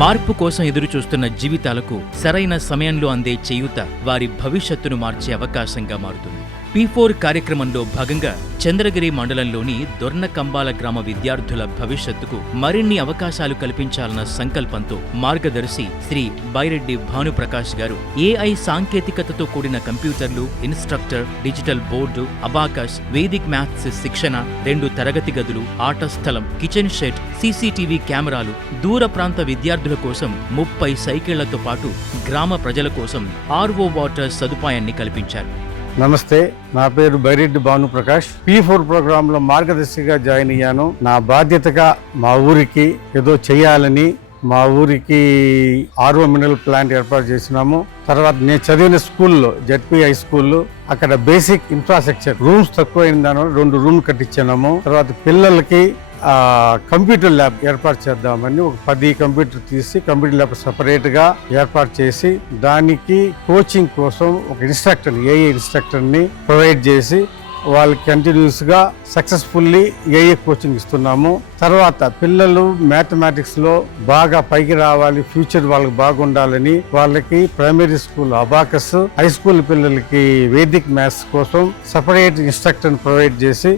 మార్పు కోసం ఎదురుచూస్తున్న జీవితాలకు సరైన సమయంలో అందే చేయూత వారి భవిష్యత్తును మార్చే అవకాశంగా మారుతుంది. P4 కార్యక్రమంలో భాగంగా చంద్రగిరి మండలంలోని దొర్నకంబాల గ్రామ విద్యార్థుల భవిష్యత్తుకు మరిన్ని అవకాశాలు కల్పించాలన్న సంకల్పంతో మార్గదర్శి శ్రీ బైరెడ్డి భానుప్రకాష్ గారు AI సాంకేతికతతో కూడిన కంప్యూటర్లు, instructor, digital board, abacus, Vedic maths శిక్షణ, 2 తరగతి గదులు, ఆట స్థలం, కిచెన్ షెడ్, CCTV కెమెరాలు, దూర ప్రాంత విద్యార్థుల కోసం 30 సైకిళ్లతో పాటు గ్రామ ప్రజల కోసం RO వాటర్ సదుపాయాన్ని కల్పించారు. నమస్తే, నా పేరు బైరెడ్డి భానుప్రకాష్. P4 ప్రోగ్రామ్ లో మార్గదర్శిగా జాయిన్ అయ్యాను. నా బాధ్యతగా మా ఊరికి ఏదో చేయాలని మా ఊరికి RO మినరల్ ప్లాంట్ ఏర్పాటు చేసినాము. తర్వాత నేను చదివిన స్కూల్లో ZP హై స్కూల్లో అక్కడ బేసిక్ ఇన్ఫ్రాస్ట్రక్చర్ రూమ్స్ తక్కువైందాను 2 రూమ్లు కట్టించాము. తర్వాత పిల్లలకి కంప్యూటర్ ల్యాబ్ ఏర్పాటు చేద్దామని ఒక 10 కంప్యూటర్ తీసి కంప్యూటర్ ల్యాబ్ సపరేట్ గా ఏర్పాటు చేసి దానికి కోచింగ్ కోసం ఒక ఇన్స్ట్రక్టర్ AI ఇన్స్ట్రక్టర్ని ప్రొవైడ్ చేసి వాళ్ళకి కంటిన్యూస్ గా సక్సెస్ఫుల్లీ AI కోచింగ్ ఇస్తున్నాము. తర్వాత పిల్లలు మ్యాథమెటిక్స్ లో బాగా పైకి రావాలి, ఫ్యూచర్ వాళ్ళకి బాగుండాలని వాళ్ళకి primary school abacus, high school పిల్లలకి వేదిక్ మ్యాథ్స్ కోసం సపరేట్ ఇన్స్ట్రక్టర్ ప్రొవైడ్ చేసి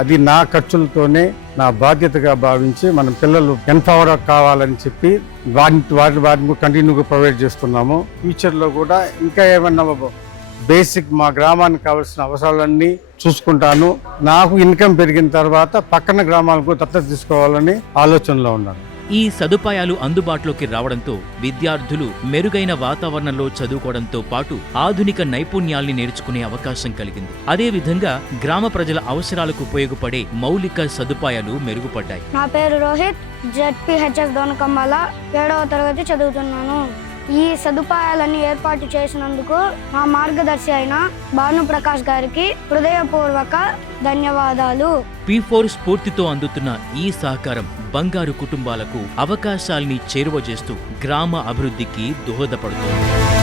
అది నా ఖర్చులతోనే నా బాధ్యతగా భావించి మనం పిల్లలు ఎంపవర్ కావాలని చెప్పి వాటిని కంటిన్యూగా ప్రొవైడ్ చేస్తున్నాము. ఫ్యూచర్ లో కూడా ఇంకా ఏమన్నా బేసిక్ మా గ్రామానికి కావాల్సిన అవసరాలన్నీ చూసుకుంటాను. నాకు ఇన్కమ్ పెరిగిన తర్వాత పక్కన గ్రామాలకు దత్తత తీసుకోవాలని ఆలోచనలో ఉన్నాను. ఈ సదుపాయాలు అందుబాటులోకి రావడంతో విద్యార్థులు మెరుగైన వాతావరణంలో చదువుకోవడంతో పాటు ఆధునిక నైపుణ్యాల్ని నేర్చుకునే అవకాశం కలిగింది. అదేవిధంగా గ్రామ ప్రజల అవసరాలకు ఉపయోగపడే మౌలిక సదుపాయాలు మెరుగుపడ్డాయి. నా పేరు రోహిత్, ZPHS దొనకంబాల 7వ తరగతి చదువుతున్నాను. ఈ సదుపాయాలన్నీ ఏర్పాటు చేసినందుకు మా మార్గదర్శి అయిన భానుప్రకాష్ గారికి హృదయపూర్వక ధన్యవాదాలు. P4 స్ఫూర్తితో అందుతున్న ఈ సహకారం బంగారు కుటుంబాలకు అవకాశాల్ని చేరువ చేస్తూ గ్రామ అభివృద్ధికి దోహదపడుతుంది.